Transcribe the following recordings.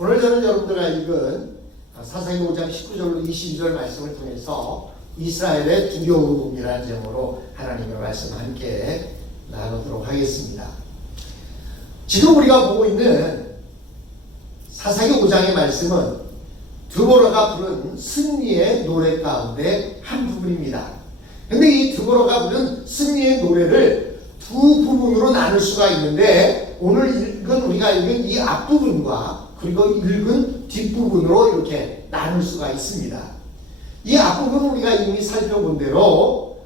오늘 저는 여러분들과 읽은 사사기 5장 19절로 22절 말씀을 통해서 이스라엘의 두려움이라는 제목으로 하나님의 말씀 함께 나누도록 하겠습니다. 지금 우리가 보고 있는 사사기 5장의 말씀은 드보라가 부른 승리의 노래 가운데 한 부분입니다. 근데 이 드보라가 부른 승리의 노래를 두 부분으로 나눌 수가 있는데 오늘 우리가 읽은 이 앞부분과 그리고 읽은 뒷부분으로 이렇게 나눌 수가 있습니다. 이 앞부분은 우리가 이미 살펴본 대로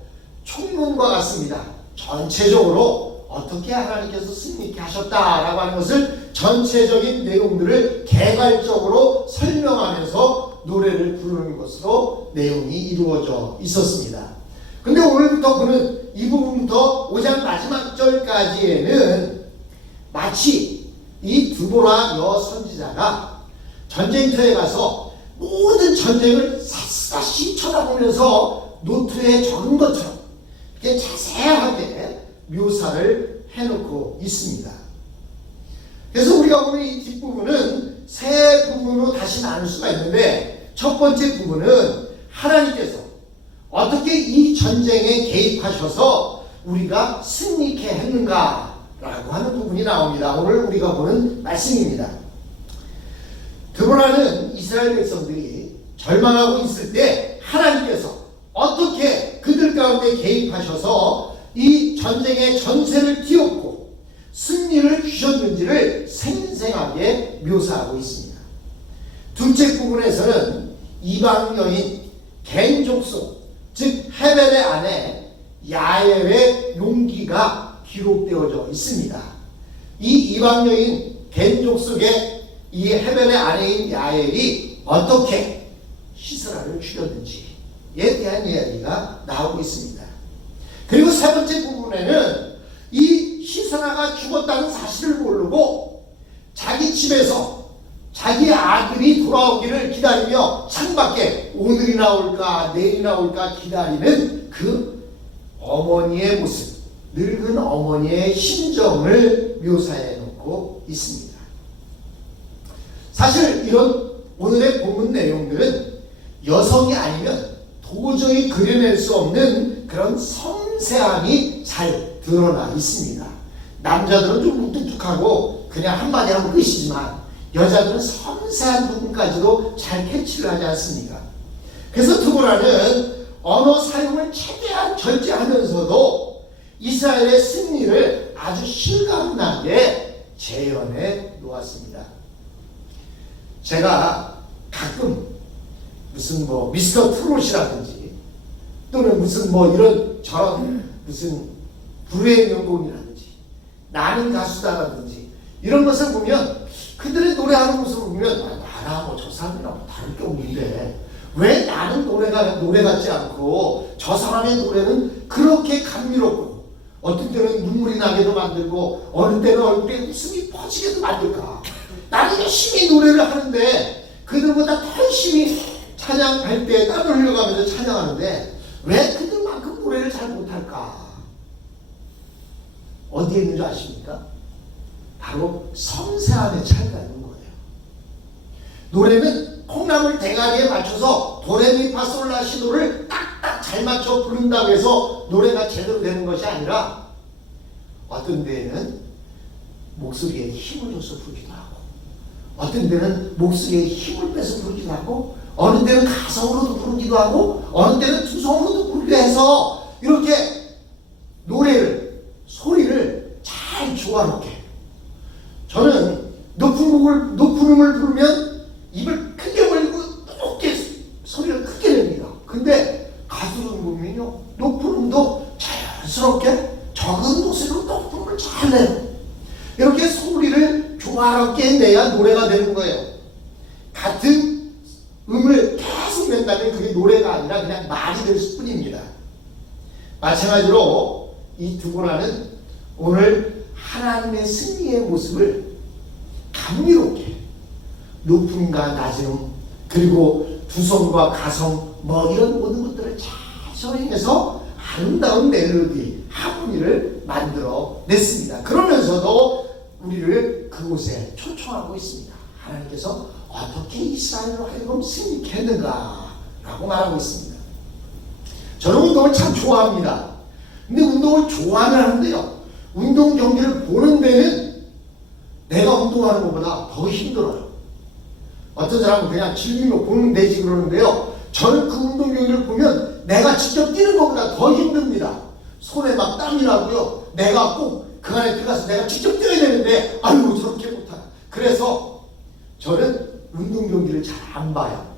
총론과 같습니다. 전체적으로 어떻게 하나님께서 승리케 하셨다라고 하는 것을 전체적인 내용들을 개괄적으로 설명하면서 노래를 부르는 것으로 내용이 이루어져 있었습니다. 근데 오늘부터 보는 이 부분부터 5장 마지막 절까지에는 마치 이 드보라 여 선지자가 전쟁터에 가서 모든 전쟁을 샅샅이 쳐다보면서 노트에 적은 것처럼 이렇게 자세하게 묘사를 해놓고 있습니다. 그래서 우리가 보는 이 뒷부분은 세 부분으로 다시 나눌 수가 있는데 첫 번째 부분은 하나님께서 어떻게 이 전쟁에 개입하셔서 우리가 승리케 했는가 라고 하는 부분이 나옵니다. 오늘 우리가 보는 말씀입니다. 드보라는 이스라엘 백성들이 절망하고 있을 때 하나님께서 어떻게 그들 가운데 개입하셔서 이 전쟁의 전세를 띄웠고 승리를 주셨는지를 생생하게 묘사하고 있습니다. 둘째 부분에서는 이방 여인 겐 족속, 즉 헤벨의 아내 야엘의 용기가 기록되어져 있습니다. 이 이방 여인 겐 족속의 이 헤벨의 아내인 야엘이 어떻게 시스라를 죽였는지에 대한 이야기가 나오고 있습니다. 그리고 세 번째 부분에는 이 시스라가 죽었다는 사실을 모르고 자기 집에서 자기 아들이 돌아오기를 기다리며 창밖에 오늘이 나올까 내일이 나올까 기다리는 그 어머니의 모습, 늙은 어머니의 심정을 묘사해 놓고 있습니다. 사실 이런 오늘의 본문 내용들은 여성이 아니면 도저히 그려낼 수 없는 그런 섬세함이 잘 드러나 있습니다. 남자들은 좀 묵뚝뚝하고 그냥 한마디 하면 끝이지만 여자들은 섬세한 부분까지도 잘 캐치를 하지 않습니까? 그래서 드보라는 언어 사용을 최대한 절제하면서도 이스라엘의 승리를 아주 실감나게 재현해 놓았습니다. 제가 가끔 무슨 미스터 트롯이라든지 또는 무슨 이런 저런 무슨 불후의 명곡이라든지 나는 가수다라든지 이런 것을 보면 그들의 노래하는 모습을 보면 나랑 저 사람이랑 다를 게 없는데 왜 나는 노래 같지 않고 저 사람의 노래는 그렇게 감미롭고 어떤 때는 눈물이 나게도 만들고 어느 때는 얼굴에 웃음이 퍼지게도 만들까? 나는 열심히 노래를 하는데 그들보다 더 열심히 찬양할 때 땀을 흘려가면서 찬양하는데 왜 그들만큼 노래를 잘 못할까? 어디에 있는 줄 아십니까? 바로 섬세함의 차이가 있는 거예요. 노래는 콩나물 대가리에 맞춰서 도레미파솔라시도를 딱딱 잘 맞춰 부른다고 해서 노래가 제대로 되는 것이 아니라 어떤 데에는 목소리에 힘을 줘서 부르기도 하고 어떤 데는 목소리에 힘을 빼서 부르기도 하고 어느 때는 가성으로도 부르기도 하고 어느 때는 두성으로도 부르기도 해서 이렇게 노래를 소리를 잘 조화롭게 저는 높은 음을 부르면 입을 크게 벌리고 높게 소리를 크게 냅니다. 근데 가수를 보면요 높은 음도 자연스럽게 적은 목소리로 높은 음을 잘 내요. 이렇게 소리를 조화롭게 내야 노래가 되는 거예요. 같은 음을 계속 낸다면 그게 노래가 아니라 그냥 말이 될 뿐입니다. 마찬가지로 이 드보라는 오늘 하나님의 승리의 모습을 감미롭게 높음과 낮음 그리고 두성과 가성 이런 모든 것들을 잘 소리내서 아름다운 멜로디 하모니를 만들어 냈습니다. 그러면서도 우리를 그곳에 초청하고 있습니다. 하나님께서 어떻게 이스라엘로 하여금 승리케 했는가 라고 말하고 있습니다. 저는 운동을 참 좋아합니다. 근데 운동을 좋아는 하는데요, 운동 경기를 보는 데는 내가 운동하는 것보다 더 힘들어요. 어떤 사람은 그냥 즐기며 보는 데지 그러는데요, 저는 그 운동 경기를 보면 내가 직접 뛰는 것보다 더 힘듭니다. 손에 막 땀이 나고요, 내가 꼭 그 안에 들어가서 내가 직접 뛰어야 되는데 아유 저렇게 못하나. 그래서 저는 운동 경기를 잘 안 봐요.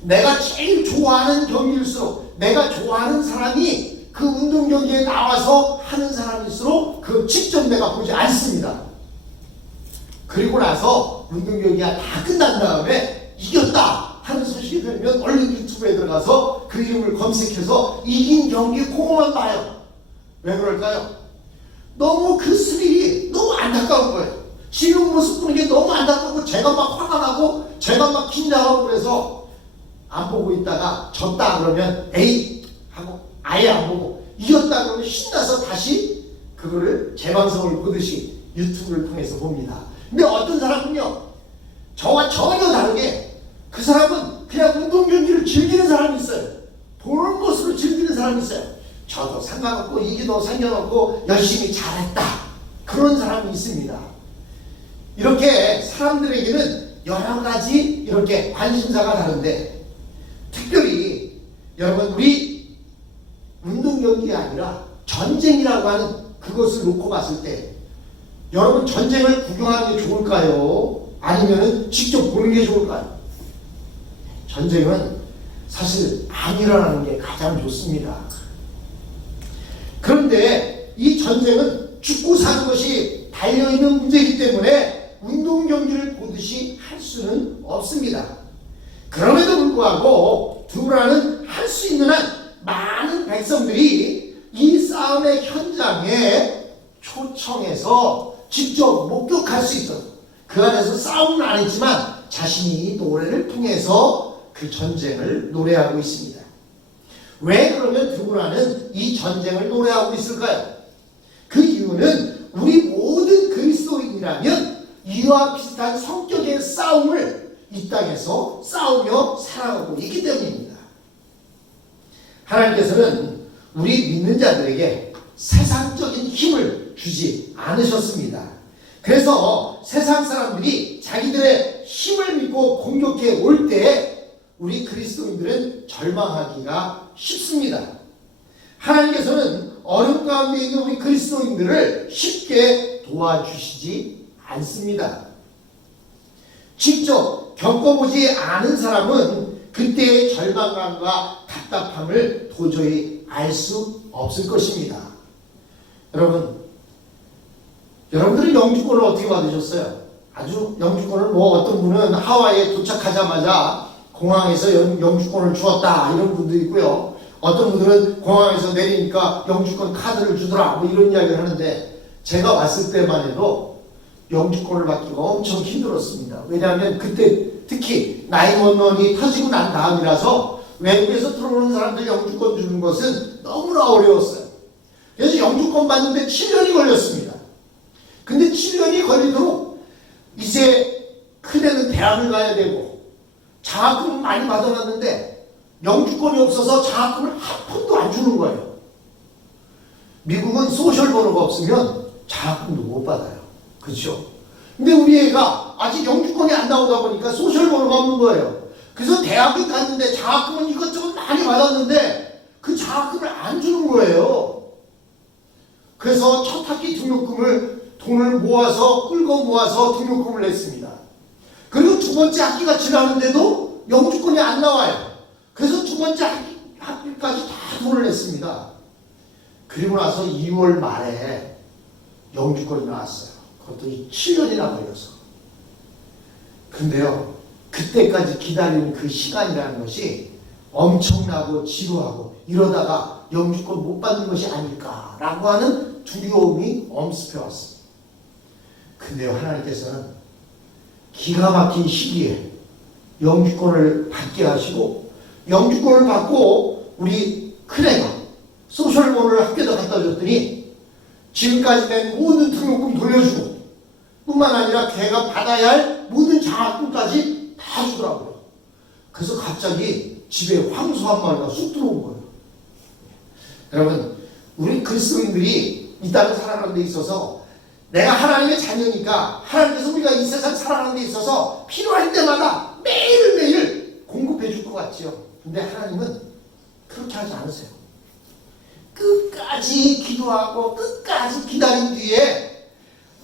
내가 제일 좋아하는 경기일수록, 내가 좋아하는 사람이 그 운동 경기에 나와서 하는 사람일수록 그 직접 내가 보지 않습니다. 그리고 나서 운동 경기가 다 끝난 다음에 이겼다 하는 소식이 들으면 얼른 유튜브에 들어가서 그 이름을 검색해서 이긴 경기 그거만 봐요. 왜 그럴까요? 너무 그 스릴이 너무 안타까운 거예요. 지금 모습 보는 게 너무 안타깝고 제가 막 화가 나고 제가 막 긴장하고 그래서 안 보고 있다가 졌다 그러면 에이 하고 아예 안 보고, 이겼다 그러면 신나서 다시 그거를 재방송을 보듯이 유튜브를 통해서 봅니다. 근데 어떤 사람은요, 저와 전혀 다르게 그 사람은 그냥 운동 경기를 즐기는 사람이 있어요. 보는 것으로 즐기는 사람이 있어요. 저도 상관없고 이기도 상관없고 열심히 잘했다 그런 사람이 있습니다. 이렇게 사람들에게는 여러 가지 이렇게 관심사가 다른데, 특별히 여러분 우리 운동 경기가 아니라 전쟁이라고 하는 그것을 놓고 봤을 때 여러분 전쟁을 구경하는 게 좋을까요? 아니면 직접 보는 게 좋을까요? 전쟁은 사실 안 일어나는 게 가장 좋습니다. 그런데 이 전쟁은 죽고 사는 것이 달려있는 문제이기 때문에 운동 경기를 보듯이 할 수는 없습니다. 그럼에도 불구하고 두라는 할 수 있는 한 많은 백성들이 이 싸움의 현장에 초청해서 직접 목격할 수 있도록, 그 안에서 싸움은 안 했지만 자신이 노래를 통해서 그 전쟁을 노래하고 있습니다. 왜 그러면 두라는 이 전쟁을 노래하고 있을까요? 그 이유는 우리 모든 그리스도인이라면 이와 비슷한 성격의 싸움을 이 땅에서 싸우며 살아가고 있기 때문입니다. 하나님께서는 우리 믿는 자들에게 세상적인 힘을 주지 않으셨습니다. 그래서 세상 사람들이 자기들의 힘을 믿고 공격해 올 때 우리 그리스도인들은 절망하기가 쉽습니다. 하나님께서는 어려움 가운데 있는 우리 그리스도인들을 쉽게 도와주시지 않습니다. 직접 겪어보지 않은 사람은 그때의 절망감과 답답함을 도저히 알 수 없을 것입니다. 여러분들은 영주권을 어떻게 받으셨어요? 아주 영주권을 어떤 분은 하와이에 도착하자마자 공항에서 영주권을 주었다 이런 분도 있고요. 어떤 분들은 공항에서 내리니까 영주권 카드를 주더라 이런 이야기를 하는데, 제가 왔을 때만 해도 영주권을 받기가 엄청 힘들었습니다. 왜냐하면 그때 특히 911이 터지고 난 다음이라서 외국에서 들어오는 사람들 영주권 주는 것은 너무나 어려웠어요. 그래서 영주권 받는데 7년이 걸렸습니다. 근데 7년이 걸리도록 이제 큰애는 대학을 가야 되고 장학금을 많이 받아놨는데 영주권이 없어서 장학금을 한 푼도 안 주는 거예요. 미국은 소셜 번호가 없으면 장학금도 못 받아요. 그렇죠? 근데 우리 애가 아직 영주권이 안 나오다 보니까 소셜 번호가 없는 거예요. 그래서 대학을 갔는데 장학금은 이것저것 많이 받았는데 그 장학금을 안 주는 거예요. 그래서 첫 학기 등록금을 돈을 모아서 끌고 모아서 등록금을 냈습니다. 그리고 두 번째 학기가 지나는데도 영주권이 안 나와요. 그래서 두 번째 학기까지 다 돈을 냈습니다. 그리고 나서 2월 말에 영주권이 나왔어요. 그것도 7년이나 걸려서. 근데요, 그때까지 기다리는 그 시간이라는 것이 엄청나고 지루하고 이러다가 영주권 못 받는 것이 아닐까라고 하는 두려움이 엄습해왔습니다. 근데요, 하나님께서는 기가 막힌 시기에 영주권을 받게 하시고, 영주권을 받고 우리 큰애가 소셜본을 학교에다 갖다 줬더니 지금까지 낸 모든 등록금 돌려주고 뿐만 아니라 걔가 받아야 할 모든 장학금까지 다 주더라고요. 그래서 갑자기 집에 황소 한 마리가 쑥 들어온 거예요. 여러분, 우리 그리스도인들이 이 땅을 살아가는 데 있어서 내가 하나님의 자녀니까 하나님께서 우리가 이 세상 살아가는 데 있어서 필요할 때마다 매일매일 공급해 줄 것 같지요. 근데 하나님은 그렇게 하지 않으세요. 끝까지 기도하고 끝까지 기다린 뒤에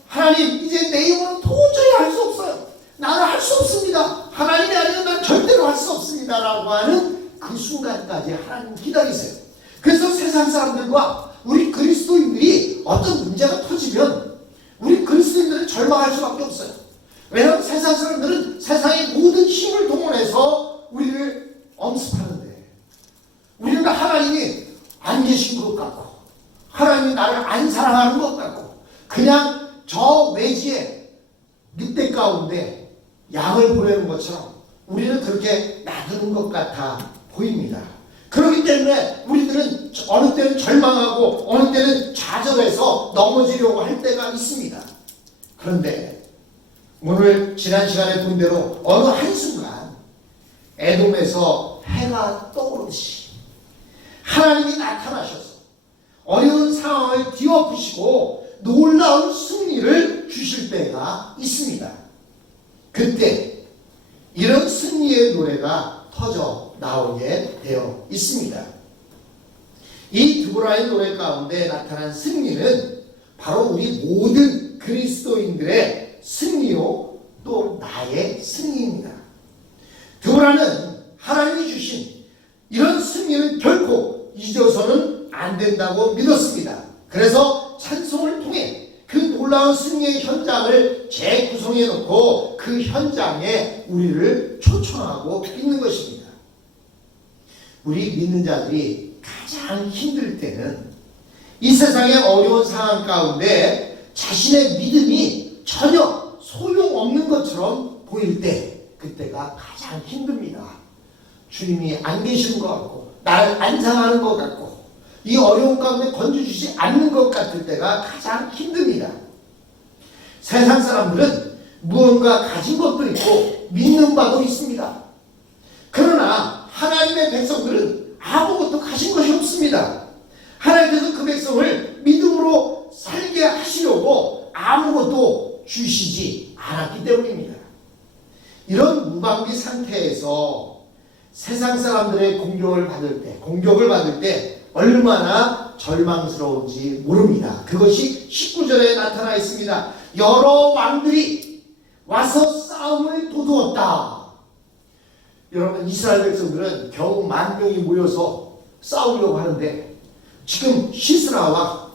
하나님, 이제 내 힘으로는 도저히 할 수 없어요. 나는 할 수 없습니다. 하나님이 아니면 난 절대로 할 수 없습니다. 라고 하는 그 순간까지 하나님 기다리세요. 그래서 세상 사람들과 우리 그리스도인들이 어떤 문제가 터지면 우리 그리스도인들은 절망할 수밖에 없어요. 왜냐하면 세상 사람들은 세상의 모든 힘을 동원해서 우리를 엄습하는데, 우리는 하나님이 안 계신 것 같고 하나님이 나를 안 사랑하는 것 같고 그냥 저 외지에 늑대 가운데 양을 보내는 것처럼 우리는 그렇게 놔두는 것 같아 보입니다. 그렇기 때문에 우리들은 어느 때는 절망하고 어느 때는 좌절해서 넘어지려고 할 때가 있습니다. 그런데 오늘 지난 시간에 본 대로 어느 한순간 에돔에서 해가 떠오르듯이 하나님이 나타나셔서 어려운 상황을 뒤엎으시고 놀라운 승리를 주실 때가 있습니다. 그때 이런 승리의 노래가 터져 나오게 되어 있습니다. 이 드보라의 노래 가운데 나타난 승리는 바로 우리 모든 그리스도인들의 승리요 또 나의 승리입니다. 드보라는 하나님이 주신 이런 승리는 결코 잊어서는 안 된다고 믿었습니다. 그래서 찬송을 통해 그 놀라운 승리의 현장을 재구성해 놓고 그 현장에 우리를 초청하고 있는 것입니다. 우리 믿는 자들이 가장 힘들 때는 이 세상의 어려운 상황 가운데 자신의 믿음이 전혀 소용없는 것처럼 보일 때, 그때가 가장 힘듭니다. 주님이 안 계시는 것 같고 나를 안 사랑하는 것 같고 이 어려운 가운데 건져주지 않는 것 같을 때가 가장 힘듭니다. 세상 사람들은 무언가 가진 것도 있고 믿는 바도 있습니다. 그러나 하나님의 백성들은 아무것도 가진 것이 없습니다. 하나님께서 그 백성을 믿음으로 살게 하시려고 아무것도 주시지 않았기 때문입니다. 이런 무방비 상태에서 세상 사람들의 공격을 받을 때 얼마나 절망스러운지 모릅니다. 그것이 19절에 나타나 있습니다. 여러 왕들이 와서 싸움을 도두었다. 여러분, 이스라엘 백성들은 겨우 10,000명이 모여서 싸우려고 하는데 지금 시스라와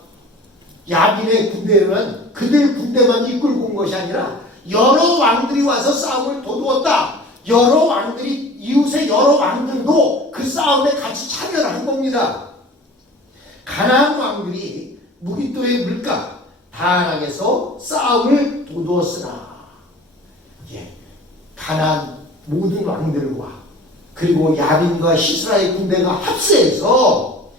야빈의 군대는 그들 군대만 이끌고 온 것이 아니라 여러 왕들이 와서 싸움을 도두었다. 여러 왕들이, 이웃의 여러 왕들도 그 싸움에 같이 참여를 한 겁니다. 가나안 왕들이 무깃도의 물가 다락에서 싸움을 도두었으나, 가나안 모든 왕들과 그리고 야빈과 시스라의 군대가 합세해서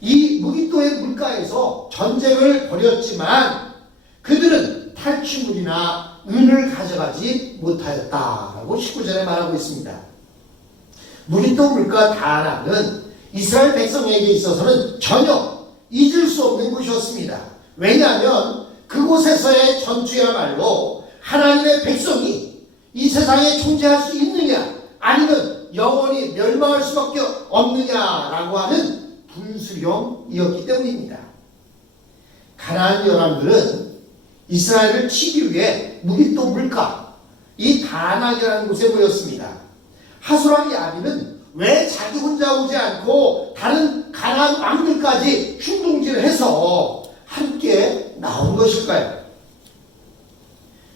이 무깃도의 물가에서 전쟁을 벌였지만 그들은 탈취물이나 은을 가져가지 못하였다라고 19절에 말하고 있습니다. 무깃도 물가 다락은 이스라엘 백성에게 있어서는 전혀 잊을 수 없는 곳이었습니다. 왜냐하면 그곳에서의 전투야말로 하나님의 백성이 이 세상에 존재할 수 있느냐 아니면 영원히 멸망할 수밖에 없느냐라고 하는 분수령이었기 때문입니다. 가나안 여람들은 이스라엘을 치기 위해 무깃도 물가 이 다낙이라는 곳에 모였습니다. 하솔랑 야빈은 왜 자기 혼자 오지 않고 다른 가나안 왕들까지 충동질을 해서 함께 나온 것일까요?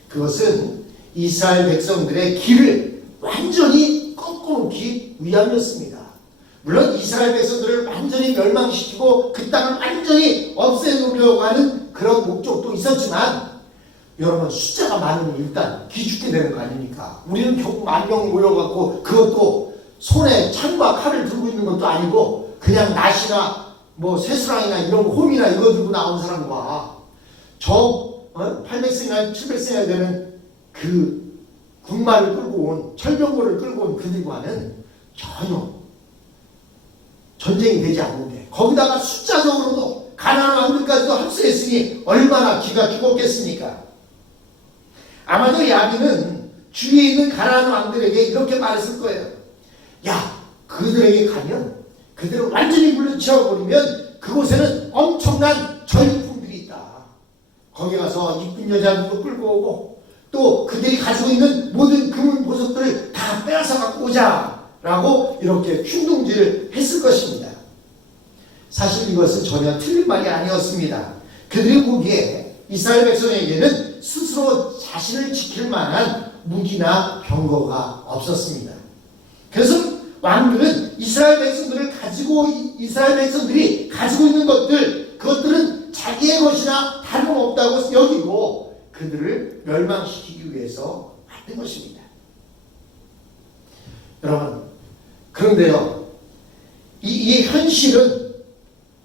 그것은 이스라엘 백성들의 길을 완전히 꺾어놓기 위함이었습니다. 물론 이스라엘 백성들을 완전히 멸망시키고 그 땅을 완전히 없애놓으려고 하는 그런 목적도 있었지만, 여러분, 숫자가 많으면 일단 기죽게 되는 거 아닙니까? 우리는 결국 10,000명 모여갖고 그것도 손에 창과 칼을 들고 있는 것도 아니고 그냥 낫이나 뭐 쇠수랑이나 이런 홈이나 이거 들고 나온 사람과 저 800승이나 700승이나 되는 그 군마를 끌고 온 철병거를 끌고 온 그들과는 전혀 전쟁이 되지 않는데 거기다가 숫자적으로도 가나안 왕들까지도 합세했으니 얼마나 기가 죽었겠습니까? 아마도 야긴은 주위에 있는 가나안 왕들에게 이렇게 말했을 거예요. 야, 그들에게 가면 그들을 완전히 물리쳐버리면 그곳에는 엄청난 전리품들이 있다. 거기 가서 이쁜 여자들도 끌고 오고 또 그들이 가지고 있는 모든 금은 보석들을 다 빼앗아 갖고 오자 라고 이렇게 충동질을 했을 것입니다. 사실 이것은 전혀 틀린 말이 아니었습니다. 그들이 보기에 이스라엘 백성에게는 스스로 자신을 지킬 만한 무기나 병거가 없었습니다. 그래서 왕들은 이스라엘 백성들이 가지고 있는 그것들은 자기의 것이나 다름없다고 여기고 그들을 멸망시키기 위해서 만든 것입니다. 여러분, 그런데요, 이 현실은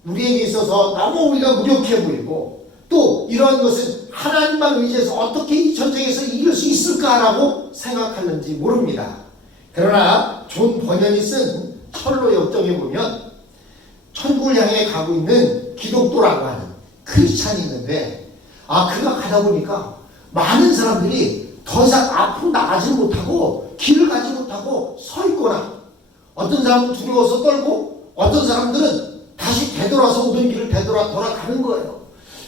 우리에게 있어서 너무 우리가 무력해 보이고 또 이러한 것은 하나님만 의지해서 어떻게 이 전쟁에서 이길 수 있을까라고 생각하는지 모릅니다. 그러나 존 버년이 쓴 철로 역정에 보면 천국을 향해 가고 있는 기독도라고 하는 크리스찬이 있는데 그가 가다 보니까 많은 사람들이 더 이상 앞으로 나가지 못하고 길을 가지 못하고 서 있거나 어떤 사람은 두려워서 떨고 어떤 사람들은 다시 되돌아서 오던 길을 돌아가는 거예요.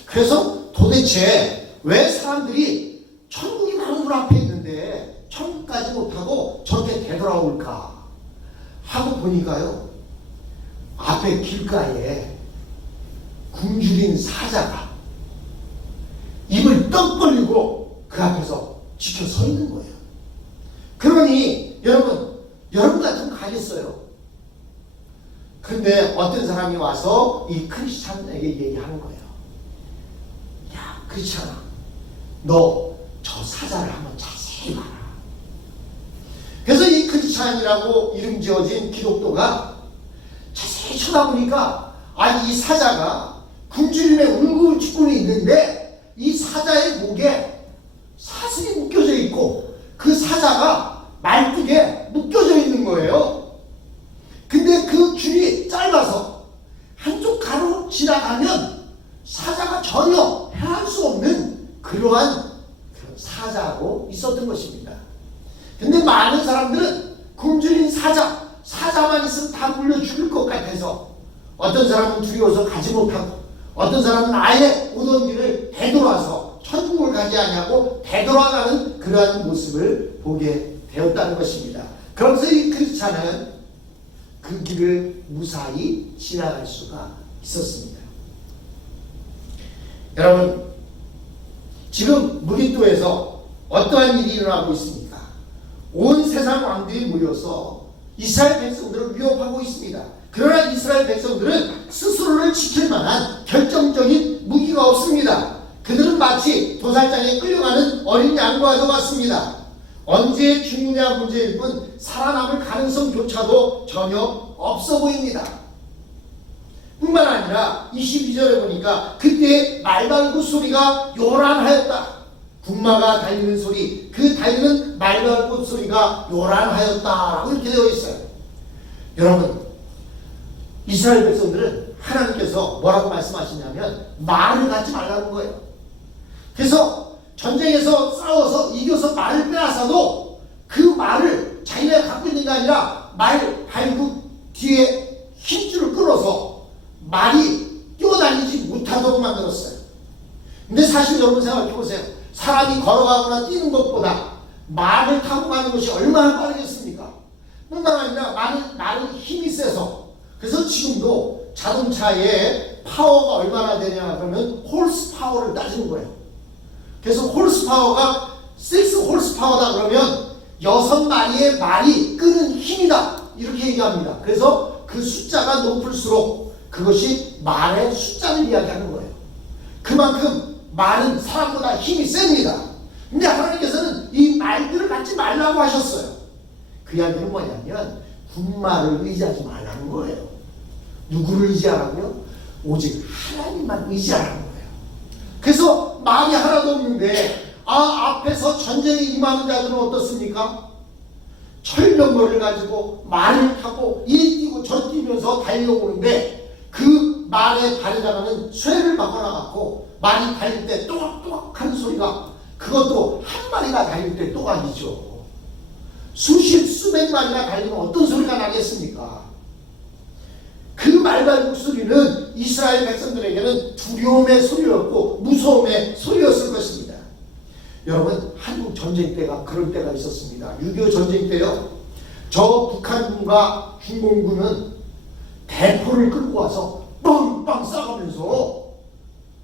그래서 도대체 왜 사람들이 천국이 바로 문 앞에 있는데 천국 가지 못하고 저렇게 되돌아올까 하고 보니까요, 앞에 길가에 굶주린 사자가 입을 떡 벌리고 그 앞에서 지켜 서 있는 거예요. 그러니 여러분 같으면 가겠어요. 근데 어떤 사람이 와서 이 크리스찬에게 얘기하는 거예요. 야, 크리스찬아, 너 저 사자를 한번 자세히 봐라. 그래서 이 크리스찬이라고 이름 지어진 기독도가 자세히 쳐다보니까 이 사자가 굶주림에 울고 죽고 있는데 이 사자의 목에 사슬이 묶여져 있고 그 사자가 말뚝에 묶여져 있는 거예요. 근데 그 줄이 짧아서 한쪽 가로 지나가면 사자가 전혀 헤아릴 수 없는 그러한 사자고 있었던 것입니다. 근데 많은 사람들은 굶주린 사자만 있으면 다 물려 죽을 것 같아서 어떤 사람은 두려워서 가지 못하고 어떤 사람은 아예 오던 길을 되돌아서 천국을 가지 아니하고 되돌아가는 그러한 모습을 보게 되었다는 것입니다. 그러면서 이 크리스찬은 그 길을 무사히 지나갈 수가 있었습니다. 여러분, 지금 무기토에서 어떠한 일이 일어나고 있습니까? 온 세상 왕들이 모여서 이스라엘 백성들을 위협하고 있습니다. 그러나 이스라엘 백성들은 스스로를 지킬 만한 결정적인 무기가 없습니다. 그들은 마치 도살장에 끌려가는 어린 양과도 같습니다. 언제 죽느냐 문제일 뿐 살아남을 가능성조차도 전혀 없어 보입니다. 뿐만 아니라 22절에 보니까 그때 말발굽 소리가 요란하였다. 군마가 달리는 소리, 그 달리는 말발굽 소리가 요란하였다라고 이렇게 되어 있어요. 여러분, 이스라엘 백성들은 하나님께서 뭐라고 말씀하시냐면 말을 갖지 말라는 거예요. 그래서 전쟁에서 싸워서 이겨서 말을 빼앗아도 그 말을 자기가 갖고 있는 게 아니라 말 발굽 뒤에 힘줄을 끌어서 말이 뛰어다니지 못하도록 만들었어요. 근데 사실 여러분 생각해 보세요. 사람이 걸어가거나 뛰는 것보다 말을 타고 가는 것이 얼마나 빠르겠습니까? 뿐만 아니라 말은 힘이 세서, 그래서 지금도 자동차의 파워가 얼마나 되냐 그러면 홀스 파워를 따지는 거예요. 그래서 홀스 파워가 6 홀스 파워다 그러면 6마리의 말이 끄는 힘이다 이렇게 얘기합니다. 그래서 그 숫자가 높을수록 그것이 말의 숫자를 이야기하는 거예요. 그만큼 말은 사람보다 힘이 셉니다. 근데 하나님께서는 이 말들을 갖지 말라고 하셨어요. 그 이야기는 뭐냐면 군마를 의지하지 말라는 거예요. 누구를 의지하라고요? 오직 하나님만 의지하라는 거예요. 그래서 말이 하나도 없는데 앞에서 전쟁에 임하는 자들은 어떻습니까? 철병거를 가지고 말을 타고 이리 뛰고 저 뛰면서 달려오는데 그 말의 발에다가는 쇠를 박아놔갖고 말이 달릴 때 또각또각 하는 소리가, 그것도 한 마리가 달릴 때 또각이죠. 수백 마리가 달리면 어떤 소리가 나겠습니까? 그 말발굽 소리는 이스라엘 백성들에게는 두려움의 소리였고 무서움의 소리였을 것입니다. 여러분, 한국 전쟁 때가 그럴 때가 있었습니다. 6.25 전쟁 때요, 저 북한군과 중공군은 대포를 끌고 와서 빵빵 쏴가면서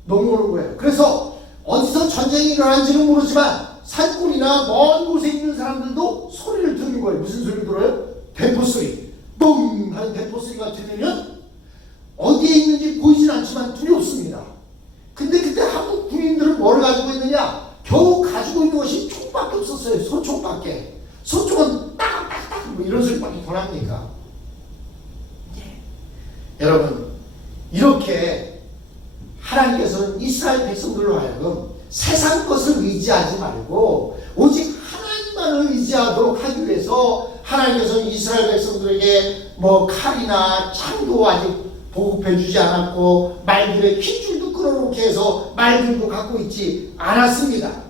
넘어오는 거예요. 그래서 어디서 전쟁이 일어난지는 모르지만 산골이나 먼 곳에 있는 사람들도 소리를 듣는 거예요. 무슨 소리 들어요? 대포 소리. 뻥 하는 대포 소리가 들리면 어디에 있는지 보이진 않지만 두렵습니다. 근데 그때 한국 군인들은 뭘 가지고 있느냐? 겨우 가지고 있는 것이 총밖에 없었어요. 소총밖에. 소총은 딱딱딱 뭐 이런 소리밖에 더 납니까? 여러분, 이렇게 하나님께서는 이스라엘 백성들로 하여금 세상 것을 의지하지 말고 오직 하나님만을 의지하도록 하기 위해서 하나님께서는 이스라엘 백성들에게 뭐 칼이나 창도 아직 보급해 주지 않았고 말들의 핏줄도 끌어놓게 해서 말들도 갖고 있지 않았습니다.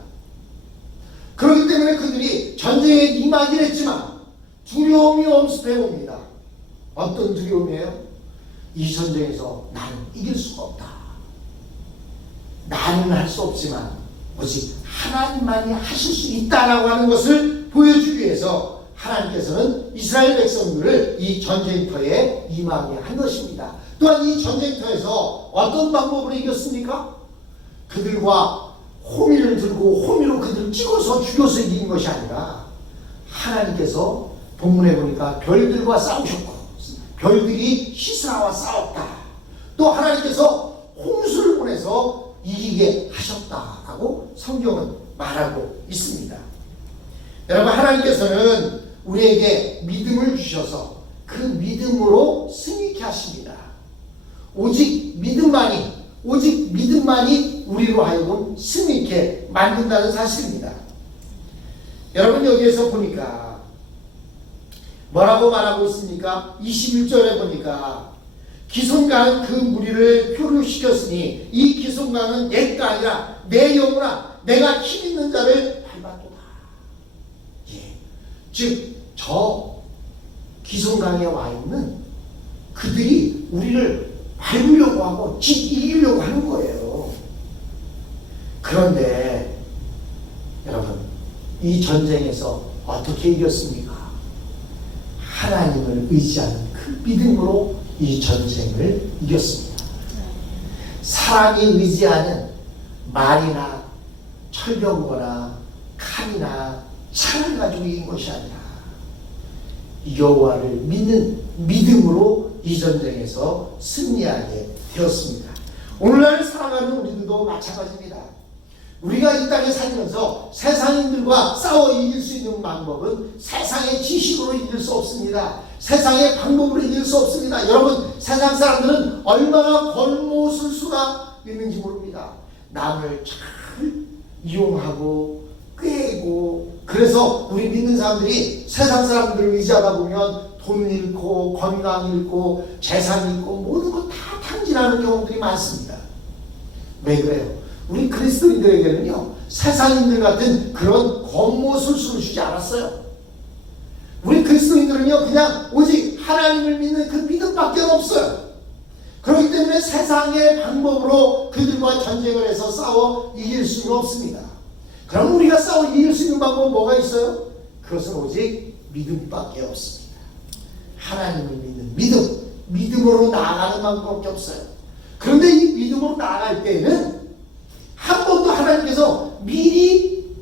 그렇기 때문에 그들이 전쟁에 임하긴 했지만 두려움이 엄습해 옵니다. 어떤 두려움이에요? 이 전쟁에서 나는 이길 수가 없다. 나는 할 수 없지만 오직 하나님만이 하실 수 있다라고 하는 것을 보여주기 위해서 하나님께서는 이스라엘 백성들을 이 전쟁터에 임하게 한 것입니다. 또한 이 전쟁터에서 어떤 방법으로 이겼습니까? 그들과 호미를 들고 호미로 그들을 찍어서 죽여서 이긴 것이 아니라 하나님께서 본문에 보니까 별들과 싸우셨고 별들이 시스라와 싸웠다. 또 하나님께서 홍수를 보내서 이기게 하셨다라고 성경은 말하고 있습니다. 여러분, 하나님께서는 우리에게 믿음을 주셔서 그 믿음으로 승리케 하십니다. 오직 믿음만이 우리로 하여금 승리케 만든다는 사실입니다. 여러분, 여기에서 보니까 뭐라고 말하고 있습니까? 21절에 보니까 기손강은 그 무리를 표류시켰으니 이 기손강은 내가 아니라 내 영혼아 내가 힘 있는 자를 밟았도다. 즉 저 기손강에 와 있는 그들이 우리를 밟으려고 하고 이기려고 하는 거예요. 그런데 여러분, 이 전쟁에서 어떻게 이겼습니까? 하나님을 의지하는 그 믿음으로 이 전쟁을 이겼습니다. 사람이 의지하는 말이나 철병거나 칼이나 창을 가지고 이긴 것이 아니라 여호와를 믿는 믿음으로 이 전쟁에서 승리하게 되었습니다. 오늘날 살아가는 우리들도 마찬가지입니다. 우리가 이 땅에 살면서 세상인들과 싸워 이길 수 있는 방법은 세상의 지식으로 이길 수 없습니다. 세상의 방법으로 이길 수 없습니다. 여러분, 세상 사람들은 얼마나 권모술수가 있는지 모릅니다. 남을 잘 이용하고 꾀고, 그래서 우리 믿는 사람들이 세상 사람들을 의지하다 보면 돈 잃고 건강 잃고 재산 잃고 모든 것 다 탕진하는 경우들이 많습니다. 왜 그래요? 우리 그리스도인들에게는요, 세상인들 같은 그런 권모술수를 주지 않았어요. 우리 그리스도인들은요, 그냥 오직 하나님을 믿는 그 믿음밖에 없어요. 그렇기 때문에 세상의 방법으로 그들과 전쟁을 해서 싸워 이길 수는 없습니다. 그럼 우리가 싸워 이길 수 있는 방법은 뭐가 있어요? 그것은 오직 믿음밖에 없습니다. 하나님을 믿는 믿음으로 나아가는 방법밖에 없어요. 그런데 이 믿음으로 나아갈 때에는 한 번도 하나님께서 미리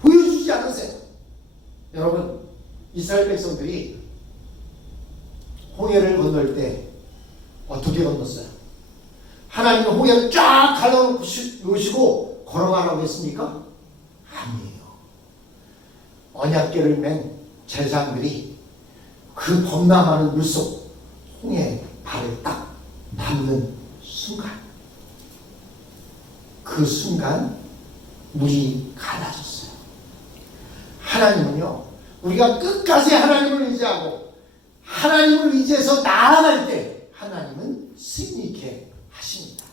보여주지 않으세요. 여러분, 이스라엘 백성들이 홍해를 건널 때 어떻게 건넜어요? 하나님은 홍해를 쫙 갈라놓으시고 걸어가라고 했습니까? 아니에요. 언약궤를 맨 제사장들이 그 범람하는 물속 홍해 발을 딱 닿는 순간 그 순간 물이 갈라졌어요. 하나님은요, 우리가 끝까지 하나님을 의지하고 하나님을 의지해서 나아갈 때 하나님은 승리케 하십니다.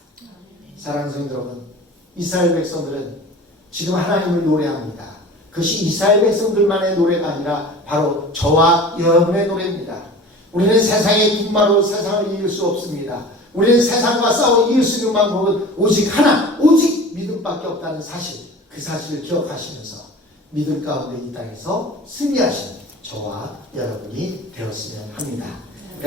사랑하는 성도 여러분, 이스라엘 백성들은 지금 하나님을 노래합니다. 그것이 이스라엘 백성들만의 노래가 아니라 바로 저와 여러분의 노래입니다. 우리는 세상의 군마로 세상을 이길 수 없습니다. 우리는 세상과 싸워 이길 수 있는 방법은 오직 하나, 오직 믿음밖에 없다는 사실, 그 사실을 기억하시면서 믿음 가운데 이 땅에서 승리하시는 저와 여러분이 되었으면 합니다.